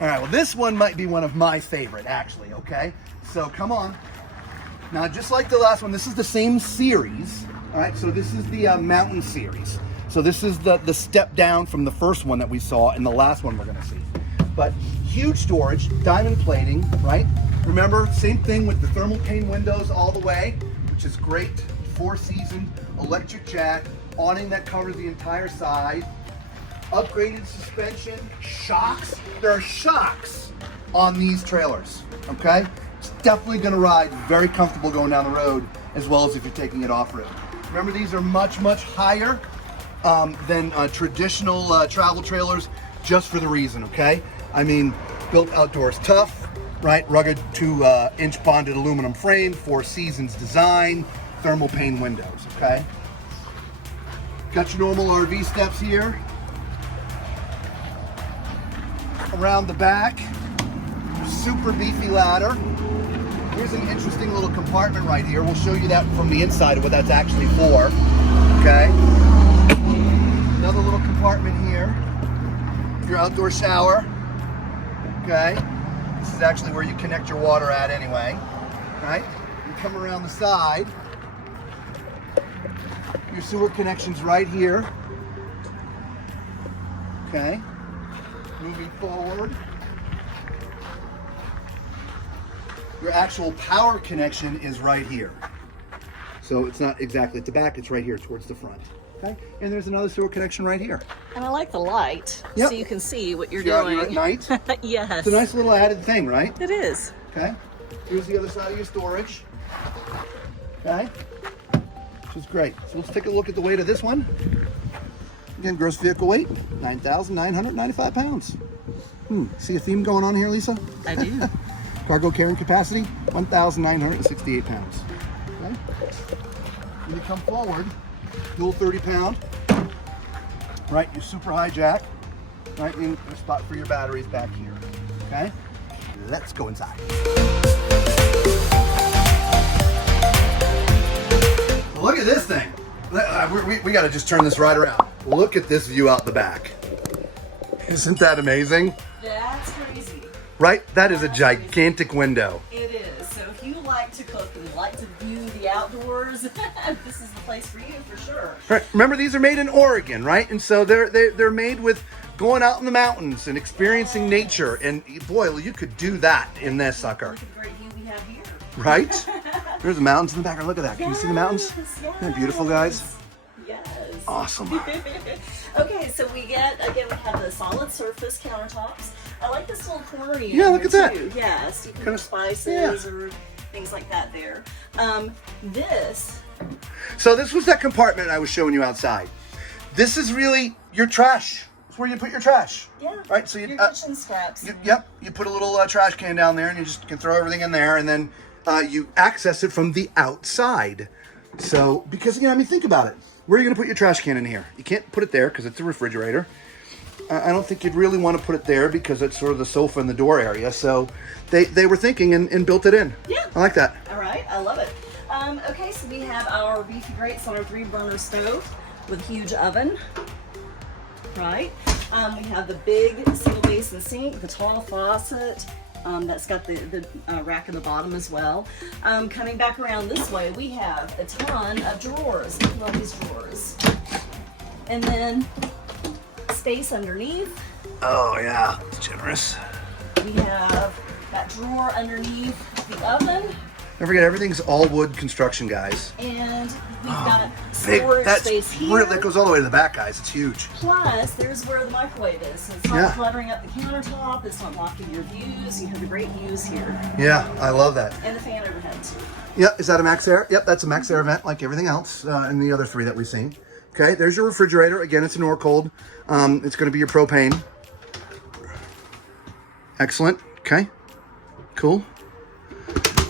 All right, well, this one might be one of my favorite, actually, okay? So come on. Now, just like the last one, this is the same series. All right, so this is the mountain series. So this is the step down from the first one that we saw and the last one we're gonna see. But huge storage, diamond plating, right? Remember, same thing with the thermal pane windows all the way, which is great. 4-season, electric jack, awning that covers the entire side. Upgraded suspension, shocks. There are shocks on these trailers, okay? It's definitely gonna ride very comfortable going down the road as well as if you're taking it off-road. Remember, these are much, much higher than traditional travel trailers just for the reason, okay? I mean, built outdoors tough, right? Rugged 2-inch bonded aluminum frame, 4 seasons design, thermal pane windows, okay? Got your normal RV steps here. Around the back, super beefy ladder. Here's an interesting little compartment right here. We'll show you that from the inside of what that's actually for, okay? Another little compartment here, your outdoor shower, okay? This is actually where you connect your water at anyway, right? You come around the side, your sewer connection's right here, okay? Moving forward, your actual power connection is right here. So it's not exactly at the back, it's right here towards the front. Okay, and there's another sewer connection right here. And I like the light, yep. So you can see what you're You're doing. At night? Yes. It's a nice little added thing, right? It is. Okay, here's the other side of your storage. Okay, which is great. So let's take a look at the weight of this one. Again, gross vehicle weight, 9,995 pounds. See a theme going on here, Lisa? I do. Cargo carrying capacity, 1,968 pounds. Okay. When you come forward, dual 30-pound, right? Your super high jack, right? And a spot for your batteries back here. Okay. Let's go inside. Look at this thing. We got to just turn this right around. Look at this view out the back. Isn't that amazing? That's crazy. Right? That is a gigantic window. It is. So if you like to cook and like to view the outdoors, this is the place for you for sure. Right. Remember, these are made in Oregon, right? And so they're made with going out in the mountains and experiencing nature. And boy, you could do that in this sucker. Look at the great view we have here. Right? There's the mountains in the background. Look at that. Can you see the mountains? Yes. Isn't that beautiful, guys? Yes. Awesome. Okay, so we have the solid surface countertops. I like this little corner unit. Yeah, look at that. Too. Yes, you can Kinda- put spices or things like that there. So this was that compartment I was showing you outside. This is really your trash. It's where you put your trash. Yeah. Right. So your kitchen scraps. Yep. You put a little trash can down there, and you just can throw everything in there, and then you access it from the outside. So because think about it. Where are you going to put your trash can in here? You can't put it there because it's a refrigerator. I don't think you'd really want to put it there because it's sort of the sofa and the door area. So they were thinking and built it in. Yeah. I like that. All right, I love it. Okay, so we have our beefy grates on our 3-burner stove with a huge oven. Right. We have the big single basin sink, the tall faucet. That's got the rack in the bottom as well. Coming back around this way, we have a ton of drawers. Look at all these drawers. And then space underneath. Oh yeah, it's generous. We have that drawer underneath the oven. Don't forget, everything's all wood construction, guys. And we've got Big, storage that's space here. That goes all the way to the back, guys. It's huge. Plus, there's where the microwave is. So it's not cluttering up the countertop. It's not blocking your views. You have the great views here. Yeah, I love that. And the fan overhead. Yep, is that a Max Air? Yep, that's a Max Air vent like everything else and the other 3 that we've seen. Okay, there's your refrigerator. Again, it's an Norcold. It's going to be your propane. Excellent. Okay, cool.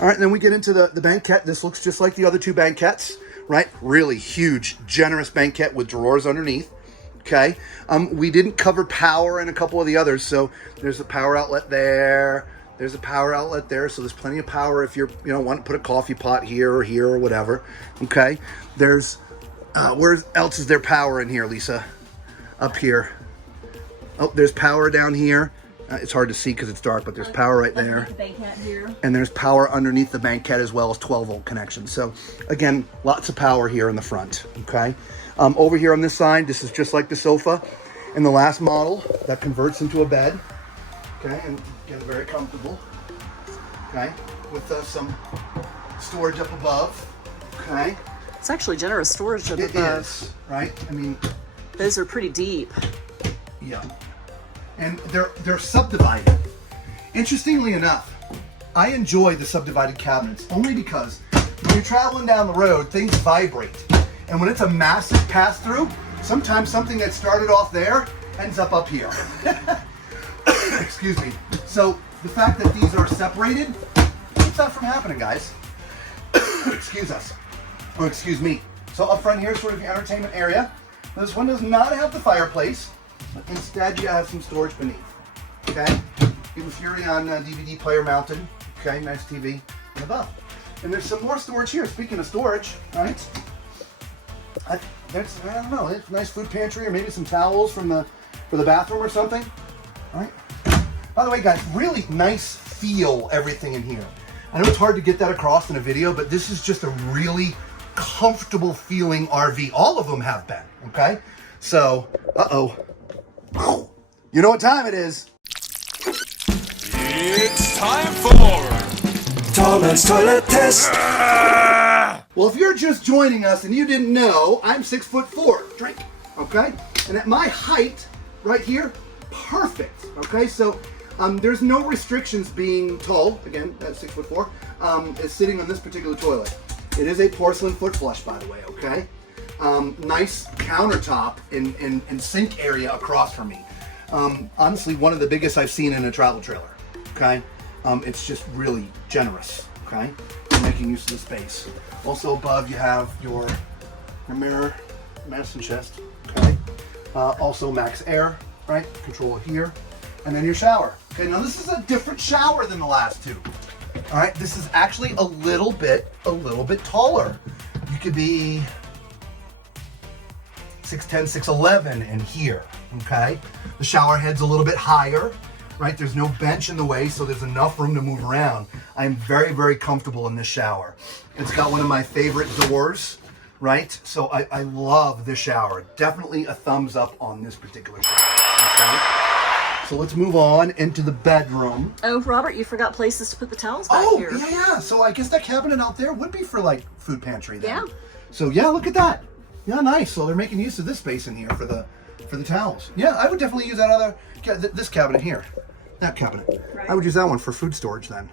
All right, and then we get into the banquette. This looks just like the other 2 banquettes, right? Really huge, generous banquette with drawers underneath. Okay, we didn't cover power and a couple of the others, so there's a power outlet there. There's a power outlet there, so there's plenty of power if you're, want to put a coffee pot here or whatever. Okay, there's where else is there power in here, Lisa? Up here. Oh, there's power down here. It's hard to see because it's dark, but there's power right there. The banquette here. And there's power underneath the banquette as well as 12-volt connection. So again, lots of power here in the front, okay? Over here on this side, this is just like the sofa in the last model that converts into a bed, okay? And again, very comfortable, okay? With some storage up above, okay? It's actually generous storage up above. It is, right? I mean, those are pretty deep. yeah. And they're subdivided. Interestingly enough, I enjoy the subdivided cabinets only because when you're traveling down the road, things vibrate. And when it's a massive pass-through, sometimes something that started off there ends up here. Excuse me. So the fact that these are separated keeps that from happening, guys. Excuse us. Or excuse me. So up front here is sort of the entertainment area. This one does not have the fireplace. Instead, you have some storage beneath. Okay, even Furion DVD player mounted. Okay, nice TV and above. And there's some more storage here. Speaking of storage, right? I don't know. It's a nice food pantry or maybe some towels for the bathroom or something. All right. By the way, guys, really nice feel everything in here. I know it's hard to get that across in a video, but this is just a really comfortable feeling RV. All of them have been. Okay, so you know what time it is? It's time for Tall Man's Toilet Test. Well, if you're just joining us and you didn't know, I'm 6'4". Drink. Okay, and at my height, right here, perfect. Okay, so there's no restrictions being tall. Again, at 6'4", is sitting on this particular toilet. It is a porcelain foot flush, by the way. Okay. Nice countertop and sink area across from me. Honestly, one of the biggest I've seen in a travel trailer. Okay, it's just really generous. Okay, making use of the space. Also above you have your mirror, medicine chest. Okay, also max air, right? Control here, and then your shower. Okay, now this is a different shower than the last two. All right, this is actually a little bit taller. You could be 6'10", 6'11" in here, okay? The shower head's a little bit higher, right? There's no bench in the way, so there's enough room to move around. I'm very, very comfortable in this shower. It's got one of my favorite doors, right? So I love this shower. Definitely a thumbs up on this particular shower, okay? So let's move on into the bedroom. Oh, Robert, you forgot places to put the towels back here. Oh, yeah. So I guess that cabinet out there would be for like food pantry then. Yeah. So yeah, look at that. Yeah, nice. So they're making use of this space in here for the towels. Yeah, I would definitely use that this cabinet here. That cabinet. Right. I would use that one for food storage then.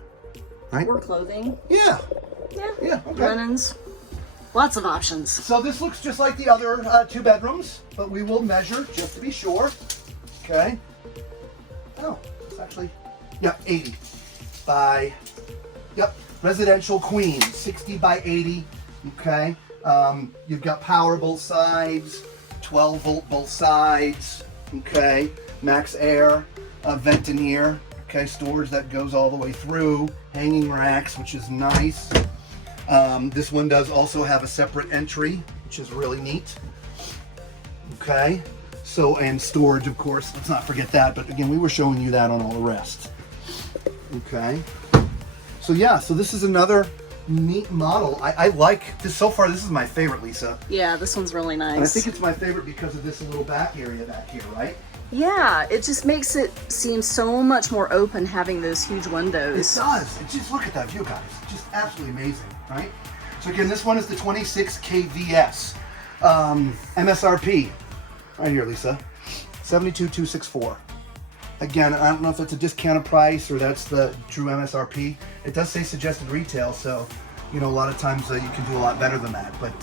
Right? Or clothing. Yeah. Yeah. Yeah, okay. Linens. Lots of options. So this looks just like the other two bedrooms, but we will measure just to be sure. Okay. Oh, it's actually, yeah, 80 by, yep, residential queen, 60 by 80, okay. You've got power both sides, 12-volt both sides, okay. Max air, vent in here, okay. Storage that goes all the way through, hanging racks, which is nice. This one does also have a separate entry, which is really neat, okay. So, and storage, of course, let's not forget that, but again, we were showing you that on all the rest. Okay. So yeah, so this is another neat model. I like this so far. This is my favorite, Lisa. Yeah, this one's really nice. And I think it's my favorite because of this little back area back here, right? Yeah, it just makes it seem so much more open having those huge windows. It does. It just, look at that view, guys. It's just absolutely amazing, right? So again, this one is the 26 kVS. MSRP. Right here, Lisa, 72,264. Again, I don't know if that's a discounted price or that's the true MSRP. It does say suggested retail, so you know a lot of times you can do a lot better than that. But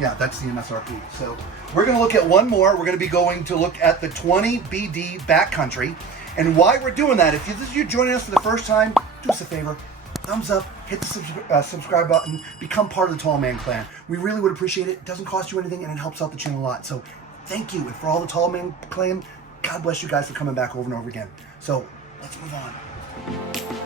yeah, that's the MSRP. So we're going to look at one more. We're going to be going to look at the 20 BD backcountry, and why we're doing that. If you're joining us for the first time, do us a favor. Thumbs up, hit the subscribe button, become part of the Tall Man Clan. We really would appreciate it. It doesn't cost you anything, and it helps out the channel a lot. So thank you. And for all the Tall Man Clan, God bless you guys for coming back over and over again. So let's move on.